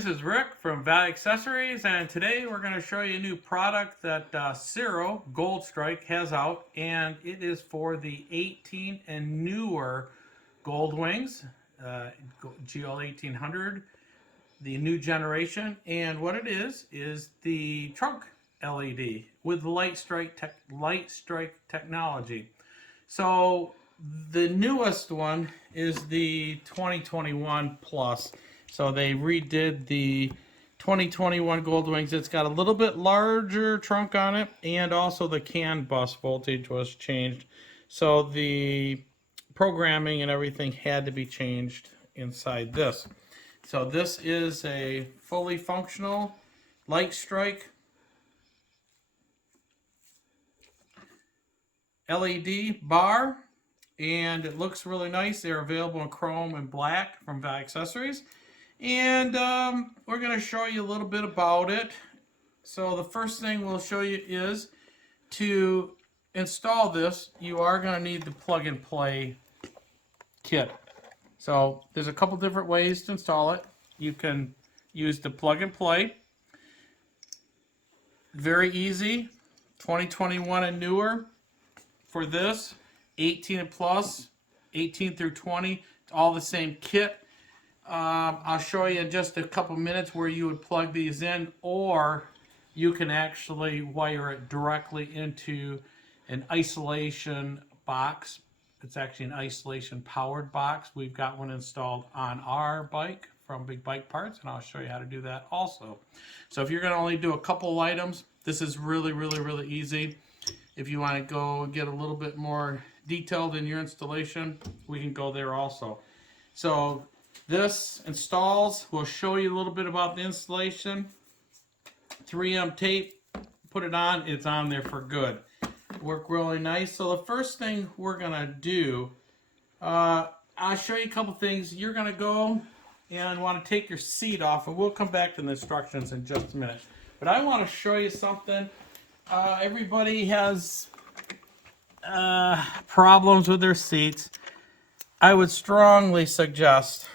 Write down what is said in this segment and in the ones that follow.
This is Rick from Valley Accessories, and today we're going to show you a new product that Ciro Goldstrike has out, and it is for the 18 and newer Gold Wings, GL1800, the new generation. And what it is the trunk LED with Lightstrike technology. So the newest one is the 2021 Plus. So they redid the 2021 Gold Wings. It's got a little bit larger trunk on it, and also the CAN bus voltage was changed. So the programming and everything had to be changed inside this. So this is a fully functional Lightstrike LED bar, and it looks really nice. They're available in chrome and black from Valley Accessories. And we're going to show you a little bit about it. So the first thing we'll show you is to install this, you are going to need the plug and play kit. So there's a couple different ways to install it. You can use the plug and play. Very easy. 2021 and newer for this. 18 and plus, 18 through 20, it's all the same kit. I'll show you in just a couple minutes where you would plug these in, or you can actually wire it directly into an isolation box. It's actually an isolation powered box. We've got one installed on our bike from Big Bike Parts, and I'll show you how to do that also. So if you're going to only do a couple items, this is really easy. If you want to go get a little bit more detailed in your installation, we can go there also. So this installs, we'll show you a little bit about the installation. 3M tape, put it on, it's on there for good. Work really nice. So the first thing we're gonna do, I'll show you a couple things. You're gonna go and want to take your seat off, and we'll come back to the instructions in just a minute. But I want to show you something. Everybody has problems with their seats. I would strongly suggest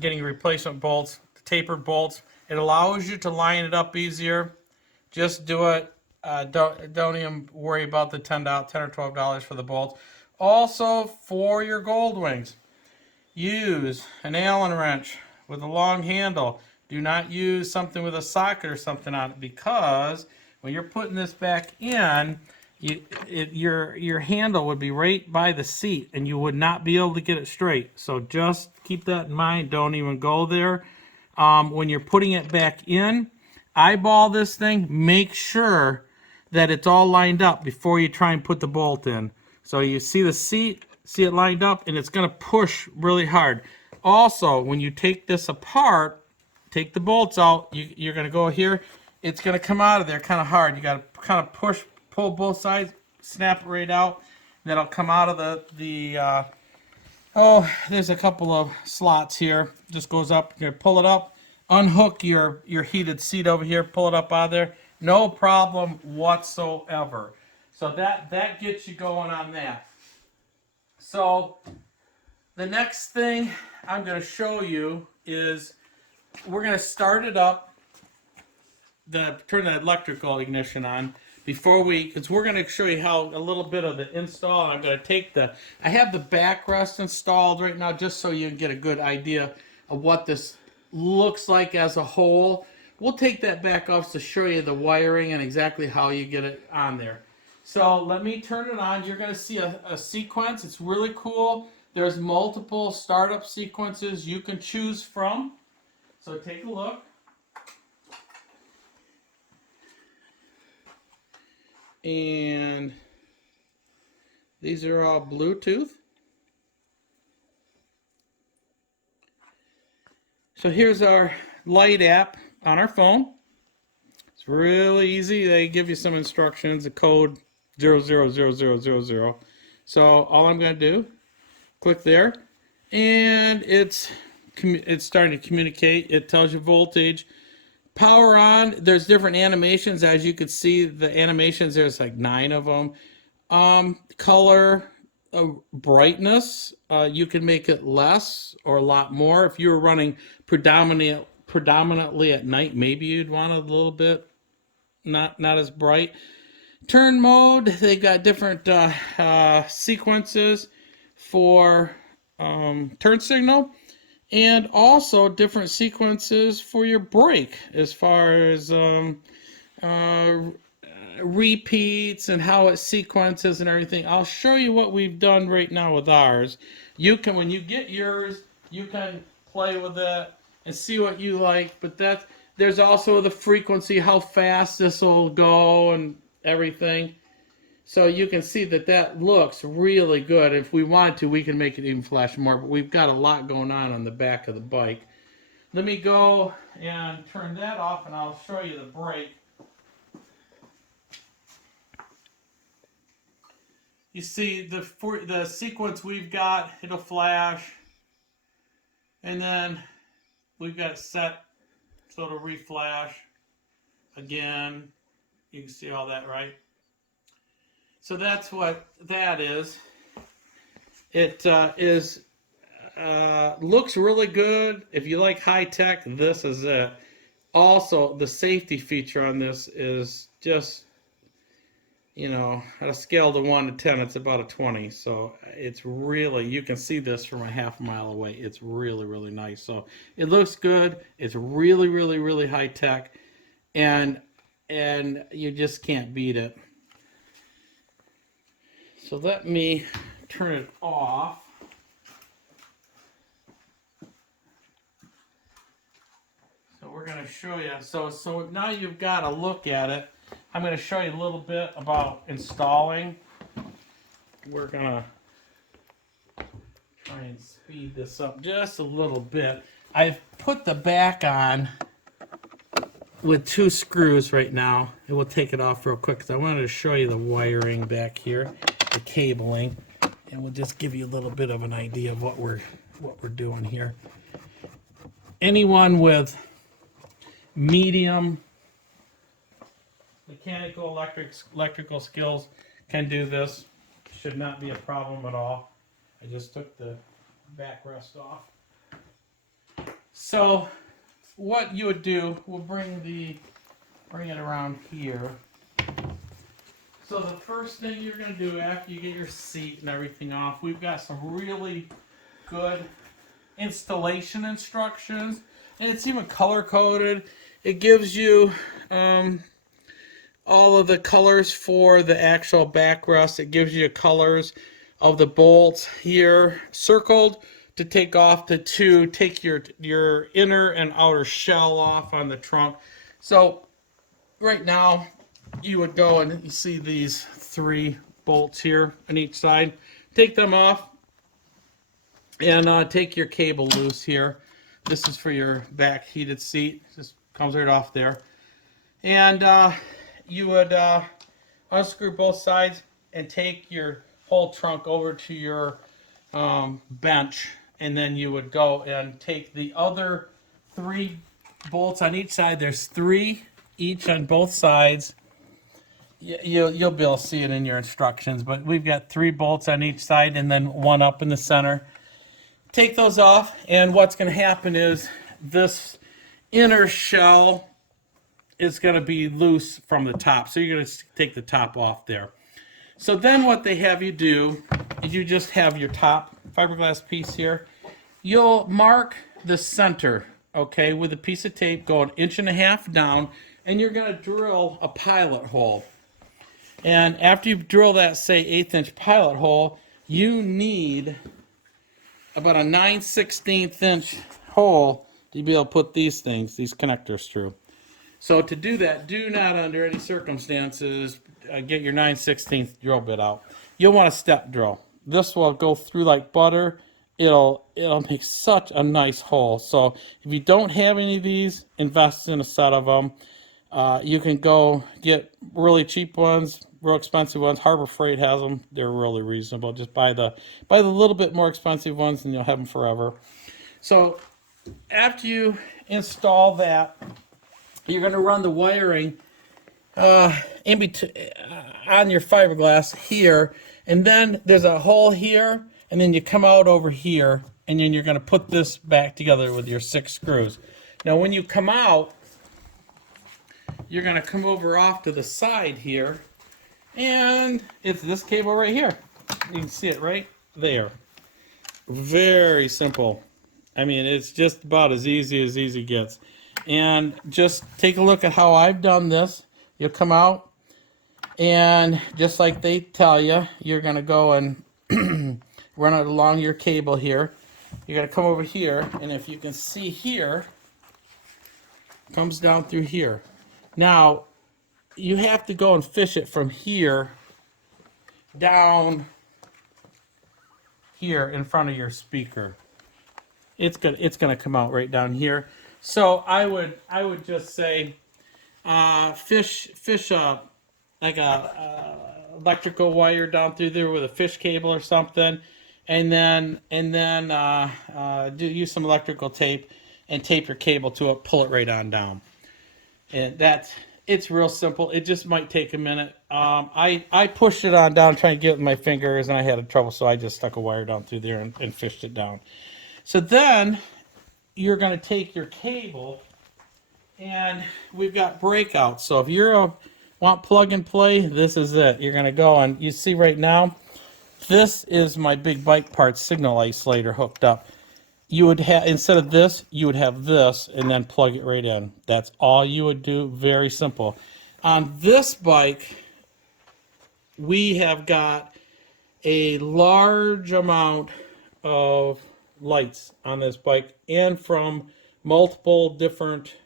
getting replacement bolts, tapered bolts. It allows you to line it up easier. Just do it. Don't even worry about the $10 or $12 for the bolts. Also, for your Gold Wings, use an Allen wrench with a long handle. Do not use something with a socket or something on it, because when you're putting this back in, your handle would be right by the seat, and you would not be able to get it straight. So just keep that in mind. Don't even go there. When you're putting it back in, eyeball this thing. Make sure that it's all lined up before you try and put the bolt in. So you see the seat, see it lined up, and it's going to push really hard. Also, when you take this apart, take the bolts out, you're going to go here. It's going to come out of there kind of hard. You got to kind of pull both sides, snap it right out. Then it'll come out of there's a couple of slots here. Just goes up. You're going to pull it up, unhook your heated seat over here, pull it up out of there. No problem whatsoever. So that gets you going on that. So the next thing I'm going to show you is we're going to start it up. Turn the electrical ignition on before because we're going to show you how a little bit of the install. I'm going to take I have the backrest installed right now just so you can get a good idea of what this looks like as a whole. We'll take that back off to show you the wiring and exactly how you get it on there. So let me turn it on. You're going to see a sequence. It's really cool. There's multiple startup sequences you can choose from. So take a look. And these are all Bluetooth. So here's our light app on our phone. It's really easy. They give you some instructions, a code 000000. So all I'm going to do, click there, and it's starting to communicate. It tells you voltage. Power on. There's different animations. As you can see, the animations, there's like 9 of them. Color, brightness, you can make it less or a lot more. If you were running predominantly predominantly at night. Maybe you'd want it a little bit not as bright. Turn mode, they got different sequences for turn signal, and also different sequences for your brake as far as repeats and how it sequences and everything. I'll show you what we've done right now with ours. You can, when you get yours, you can play with it and see what you like, but there's also the frequency, how fast this will go and everything. So you can see that looks really good. If we want to, we can make it even flash more, but we've got a lot going on the back of the bike. Let me go and turn that off and I'll show you the brake. You see the sequence we've got, it'll flash, and then we've got it set so it'll reflash again. You can see all that, right? So that's what that is. It looks really good. If you like high tech, this is it. Also, the safety feature on this is just, you know, at a scale to 1 to 10, it's about a 20. So it's really, you can see this from a half mile away. It's really, really nice. So it looks good. It's really, really, really high tech, and you just can't beat it. So let me turn it off. So we're going to show you. So now you've got a look at it. I'm going to show you a little bit about installing. We're going to try and speed this up just a little bit. I've put the back on with 2 screws right now, and we'll take it off real quick because I wanted to show you the wiring back here, the cabling, and we'll just give you a little bit of an idea of what we're doing here. Anyone with medium mechanical, electrical skills can do this. Should not be a problem at all. I just took the backrest off. So what you would do, we'll bring it around here. So the first thing you're going to do after you get your seat and everything off, we've got some really good installation instructions, and it's even color coded. It gives you all of the colors for the actual backrest. It gives you colors of the bolts here circled to take off to take your inner and outer shell off on the trunk. So right now you would go and you see these 3 bolts here on each side. Take them off and take your cable loose here. This is for your back heated seat. Just comes right off there. And you would unscrew both sides and take your whole trunk over to your bench, and then you would go and take the other 3 bolts on each side. There's 3 each on both sides. You'll be able to see it in your instructions, but we've got 3 bolts on each side and then 1 up in the center. Take those off, and what's going to happen is this inner shell is going to be loose from the top. So you're going to take the top off there. So then what they have you do is you just have your top fiberglass piece here. You'll mark the center, okay, with a piece of tape, go 1.5 inches down, and you're going to drill a pilot hole. And after you drill that, say, 1/8 inch pilot hole, you need about a 9/16 inch hole to be able to put these connectors through. So to do that, do not under any circumstances get your 9/16 drill bit out. You'll want a step drill. This will go through like butter. It'll make such a nice hole. So if you don't have any of these, invest in a set of them. You can go get really cheap ones, real expensive ones. Harbor Freight has them. They're really reasonable. Just buy the little bit more expensive ones and you'll have them forever. So after you install that, you're going to run the wiring on your fiberglass here, and then there's a hole here, and then you come out over here, and then you're going to put this back together with your 6 screws. Now when you come out, you're going to come over off to the side here, and it's this cable right here. You can see it right there. Very simple. I mean, it's just about as easy gets. And just take a look at how I've done this. You'll come out, and just like they tell you, you're going to go and run it along your cable here. You're going to come over here, and if you can see here, it comes down through here. Now, you have to go and fish it from here down here in front of your speaker. It's gonna come out right down here. So I would just say fish like a electrical wire down through there with a fish cable or something, and then use some electrical tape and tape your cable to it. Pull it right on down, and it's real simple. It just might take a minute. I pushed it on down trying to get it with my fingers, and I had trouble, so I just stuck a wire down through there and fished it down. So then you're going to take your cable, and we've got breakouts. So if you want plug and play, this is it. You're going to go, and you see right now, this is my big bike parts signal isolator hooked up. You would have, instead of this, you would have this and then plug it right in. That's all you would do. Very simple. On this bike, we have got a large amount of lights on this bike, and from multiple different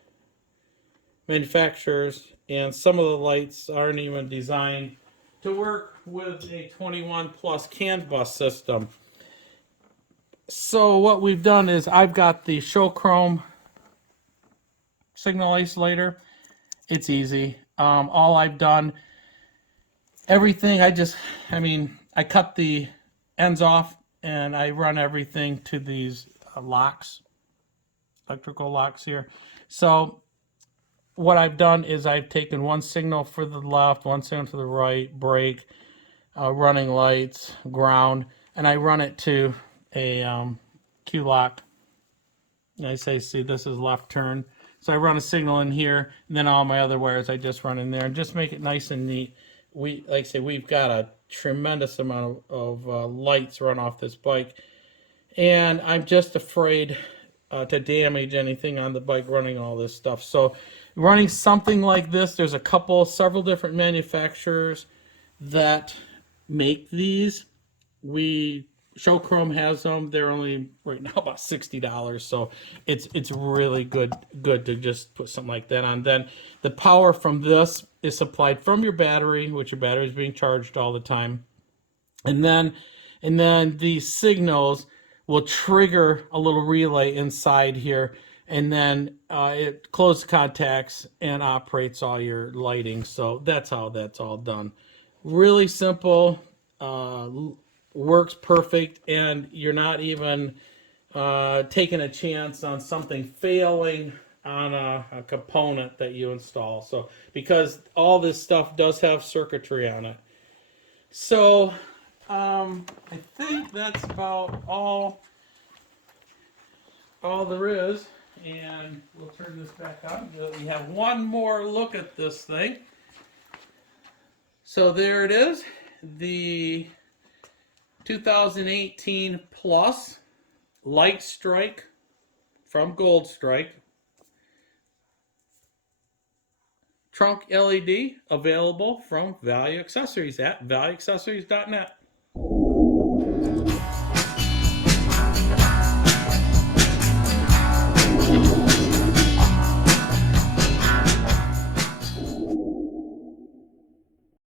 manufacturers, and some of the lights aren't even designed to work with a 21 plus CAN bus system. So what we've done is I've got the show chrome signal isolator. It's easy. All I've done, everything, I cut the ends off and I run everything to these locks, electrical locks here. So what I've done is I've taken one signal for the left, one signal to the right, brake, running lights, ground, and I run it to a Q lock. And I say, see, this is left turn. So I run a signal in here, and then all my other wires I just run in there and just make it nice and neat. Like I say, we've got a tremendous amount of lights run off this bike, and I'm just afraid to damage anything on the bike running all this stuff. So running something like this, there's several different manufacturers that make these. Show Chrome has them. They're only right now about $60, so it's really good to just put something like that on. Then the power from this is supplied from your battery, which your battery is being charged all the time, and then these signals will trigger a little relay inside here, and then it closes contacts and operates all your lighting. So that's how that's all done. Really simple. Works perfect, and you're not even taking a chance on something failing on a component that you install. So because all this stuff does have circuitry on it. So I think that's about all there is, and we'll turn this back on. We have one more look at this thing. So there it is, the 2018 Plus Lightstrike from Goldstrike. Trunk LED available from Value Accessories at valueaccessories.net.